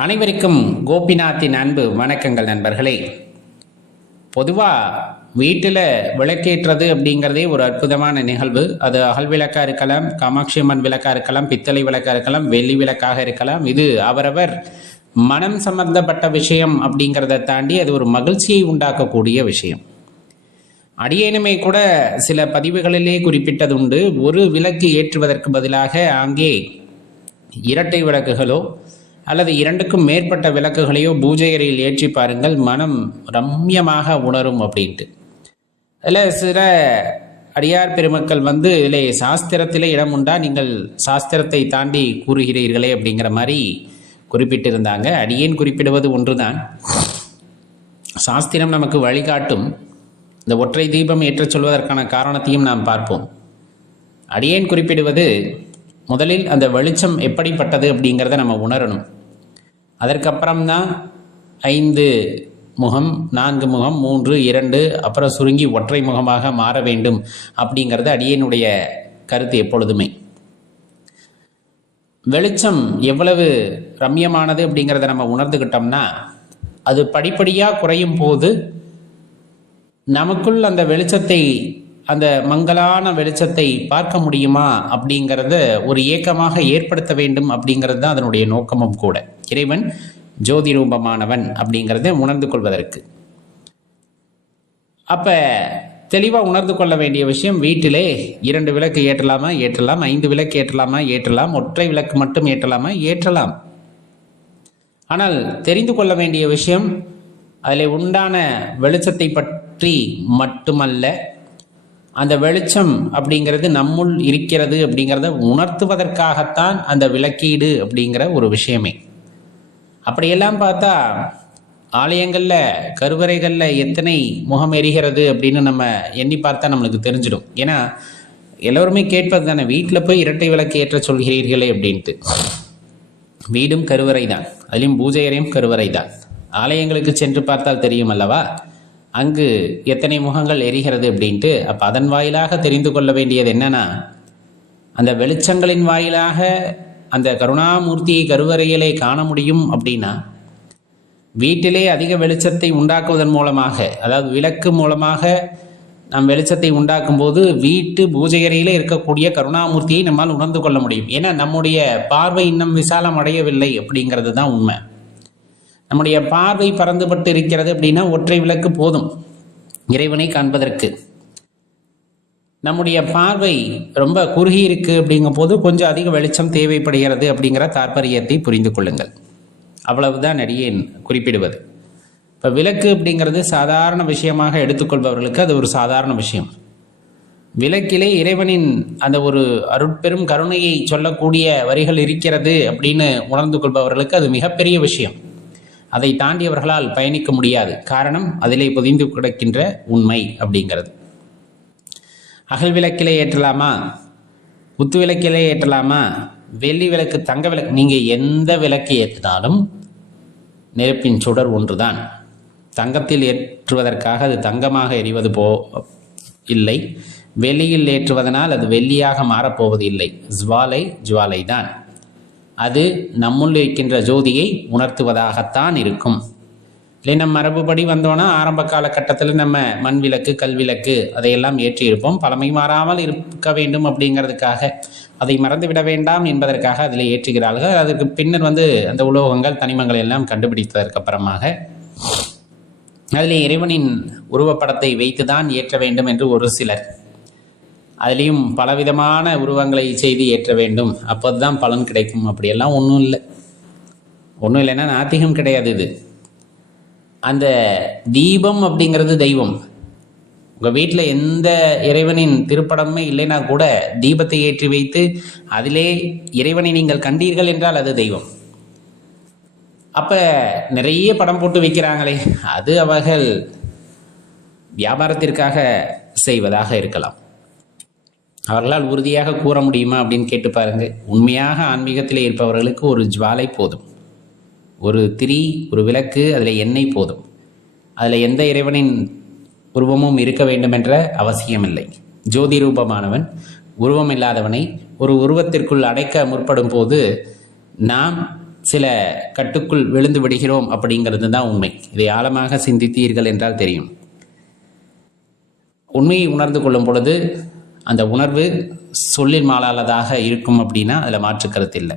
அனைவருக்கும் கோபிநாத்தின் அன்பு வணக்கங்கள் நண்பர்களே. பொதுவாக வீட்டில் விளக்கேற்றது அப்படிங்கிறதே ஒரு அற்புதமான நிகழ்வு. அது அகல் விளக்காக இருக்கலாம், காமாட்சி அம்மன் விளக்காக இருக்கலாம், பித்தளை விளக்காக இருக்கலாம், வெள்ளி விளக்காக இருக்கலாம். இது அவரவர் மனம் சம்பந்தப்பட்ட விஷயம் அப்படிங்கிறத தாண்டி அது ஒரு மகிழ்ச்சியை உண்டாக்கக்கூடிய விஷயம். அடியேனுமே கூட சில பதிவுகளிலே குறிப்பிட்டது உண்டு. ஒரு விளக்கு ஏற்றுவதற்கு பதிலாக அங்கே இரட்டை விளக்குகளோ அல்லது இரண்டுக்கும் மேற்பட்ட விளக்குகளையோ பூஜை அறையில் ஏற்றி பாருங்கள், மனம் ரம்யமாக உணரும் அப்படின்ட்டு. அதில் சில அடியார் பெருமக்கள் இதில் சாஸ்திரத்திலே இடம் உண்டா, நீங்கள் சாஸ்திரத்தை தாண்டி கூறுகிறீர்களே அப்படிங்கிற மாதிரி குறிப்பிட்டிருந்தாங்க. அடியேன் குறிப்பிடுவது ஒன்றுதான். சாஸ்திரம் நமக்கு வழிகாட்டும். இந்த ஒற்றை தீபம் ஏற்றச் சொல்வதற்கான காரணத்தையும் நாம் பார்ப்போம். அடியேன் குறிப்பிடுவது, முதலில் அந்த வெளிச்சம் எப்படிப்பட்டது அப்படிங்கிறத நம்ம உணரணும். அதற்கப்புறம்தான் 5 முகம், 4 முகம், 3, 2, அப்புறம் சுருங்கி ஒற்றை முகமாக மாற வேண்டும் அப்படிங்கிறது அடியேனுடைய கருத்து எப்பொழுதுமே. வெளிச்சம் எவ்வளவு ரம்யமானது அப்படிங்கிறத நம்ம உணர்ந்துக்கிட்டோம்னா, அது படிப்படியாக குறையும் போது நமக்குள் அந்த வெளிச்சத்தை, அந்த மங்கலான வெளிச்சத்தை பார்க்க முடியுமா அப்படிங்கிறத ஒரு ஏக்கமாக ஏற்படுத்த வேண்டும் அப்படிங்கிறது தான் அதனுடைய நோக்கமும் கூட. இறைவன் ஜோதி ரூபமானவன் அப்படிங்கிறத உணர்ந்து கொள்வதற்கு. அப்போ தெளிவாக உணர்ந்து கொள்ள வேண்டிய விஷயம், வீட்டிலே 2 விளக்கு ஏற்றலாமா, ஏற்றலாம். 5 விளக்கு ஏற்றலாமா, ஏற்றலாம். ஒற்றை விளக்கு மட்டும் ஏற்றலாமா, ஏற்றலாம். ஆனால் தெரிந்து கொள்ள வேண்டிய விஷயம், அதில் உண்டான வெளிச்சத்தை பற்றி மட்டுமல்ல, அந்த வெளிச்சம் அப்படிங்கிறது நம்முள் இருக்கிறது அப்படிங்கிறத உணர்த்துவதற்காகத்தான் அந்த விளக்கீடு அப்படிங்கிற ஒரு விஷயமே. அப்படியெல்லாம் பார்த்தா ஆலயங்களில், கருவறைகளில் எத்தனை முகம் எரிகிறது அப்படின்னு நம்ம எண்ணி பார்த்தா நம்மளுக்கு தெரிஞ்சிடும். ஏன்னா எல்லோருமே கேட்பது தானே, வீட்டில் போய் இரட்டை விளக்கு ஏற்ற சொல்கிறீர்களே அப்படின்ட்டு. வீடும் கருவறை தான், அதுலேயும் பூஜை அறையும் கருவறை தான். ஆலயங்களுக்கு சென்று பார்த்தால் தெரியும் அல்லவா, அங்கு எத்தனை முகங்கள் எரிகிறது அப்படின்ட்டு. அப்போ அதன் வாயிலாக தெரிந்து கொள்ள வேண்டியது என்னன்னா, அந்த வெளிச்சங்களின் வாயிலாக அந்த கருணாமூர்த்தியை கருவறையிலே காண முடியும் அப்படின்னா, வீட்டிலே அதிக வெளிச்சத்தை உண்டாக்குவதன் மூலமாக, அதாவது விளக்கு மூலமாக நாம் வெளிச்சத்தை உண்டாக்கும் போது வீட்டு பூஜை அறையிலே இருக்கக்கூடிய கருணாமூர்த்தியை நம்மால் உணர்ந்து கொள்ள முடியும். ஏன்னா நம்முடைய பார்வை இன்னும் விசாலம் அடையவில்லை அப்படிங்கிறது தான் உண்மை. நம்முடைய பார்வை பறந்துபட்டு இருக்கிறது அப்படின்னா ஒற்றை விளக்கு போதும் இறைவனை காண்பதற்கு. நம்முடைய பார்வை ரொம்ப குறுகி இருக்கு அப்படிங்கும் போது கொஞ்சம் அதிக வெளிச்சம் தேவைப்படுகிறது அப்படிங்கிற தாற்பயத்தை புரிந்து கொள்ளுங்கள். அவ்வளவுதான் அடியேன் குறிப்பிடுவது. இப்போ விளக்கு அப்படிங்கிறது சாதாரண விஷயமாக எடுத்துக்கொள்பவர்களுக்கு அது ஒரு சாதாரண விஷயம். விளக்கிலே இறைவனின் அந்த ஒரு அருட்பெரும் கருணையை சொல்லக்கூடிய வரிகள் இருக்கிறது அப்படின்னு உணர்ந்து கொள்பவர்களுக்கு அது மிகப்பெரிய விஷயம். அதை தாண்டியவர்களால் பயணிக்க முடியாது. காரணம், அதிலே பொதிந்து கிடக்கின்ற உண்மை அப்படிங்கிறது. அகல் விளக்கிலே ஏற்றலாமா, குத்து விளக்கிலே ஏற்றலாமா, வெள்ளி விளக்கு, தங்க விளக்கு, நீங்கள் எந்த விளக்கு ஏற்றினாலும் நெருப்பின் சுடர் ஒன்றுதான். தங்கத்தில் ஏற்றுவதற்காக அது தங்கமாக எரிவது இல்லை. வெள்ளியில் ஏற்றுவதனால் அது வெள்ளியாக மாறப்போவது இல்லை. ஜுவாலை ஜுவாலை தான். அது நம்முள் இருக்கின்ற ஜோதியை உணர்த்துவதாகத்தான் இருக்கும். இல்லை, நம்ம மரபுபடி வந்தோன்னா ஆரம்ப காலகட்டத்தில் நம்ம மண் விளக்கு, கல் விளக்கு அதையெல்லாம் ஏற்றியிருப்போம். பழமை மாறாமல் இருக்க வேண்டும் அப்படிங்கிறதுக்காக, அதை மறந்துவிட வேண்டாம் என்பதற்காக அதில் ஏற்றுகிறார்கள். அதற்கு பின்னர் அந்த உலோகங்கள், தனிமங்கள் எல்லாம் கண்டுபிடித்ததற்கு அப்புறமாக அதில் இறைவனின் உருவப்படத்தை வைத்து தான் ஏற்ற வேண்டும் என்று ஒரு சிலர், அதுலேயும் பலவிதமான உருவங்களை செய்து ஏற்ற வேண்டும், அப்போது தான் பலன் கிடைக்கும். அப்படியெல்லாம் ஒன்றும் இல்லைன்னா நாத்திகம் கிடையாது. இது அந்த தீபம் அப்படிங்கிறது தெய்வம். உங்கள் வீட்டில் எந்த இறைவனின் திருப்படமே இல்லைன்னா கூட தீபத்தை ஏற்றி வைத்து அதிலே இறைவனை நீங்கள் கண்டீர்கள் என்றால் அது தெய்வம். அப்போ நிறைய படம் போட்டு வைக்கிறாங்களே, அது அவர்கள் வியாபாரத்திற்காக செய்வதாக இருக்கலாம். அவர்களால் உறுதியாக கூற முடியுமா அப்படின்னு கேட்டு பாருங்க. உண்மையாக ஆன்மீகத்திலே இருப்பவர்களுக்கு ஒரு ஜுவாலை போதும், ஒரு திரி, ஒரு விளக்கு, அதில் எண்ணெய் போதும். அதில் எந்த இறைவனின் உருவமும் இருக்க வேண்டும் என்ற அவசியமில்லை. ஜோதி ரூபமானவன் உருவம் இல்லாதவனை ஒரு உருவத்திற்குள் அடைக்க முற்படும் போது நாம் சில கட்டுக்குள் விழுந்து விடுகிறோம் அப்படிங்கிறது தான் உண்மை. இதை ஆழமாக சிந்தித்தீர்கள் என்றால் தெரியும். உண்மையை உணர்ந்து கொள்ளும் பொழுது அந்த உணர்வு சொல்லில் மாளாததாக இருக்கும் அப்படின்னா அதில் மாற்று கருத்து இல்லை.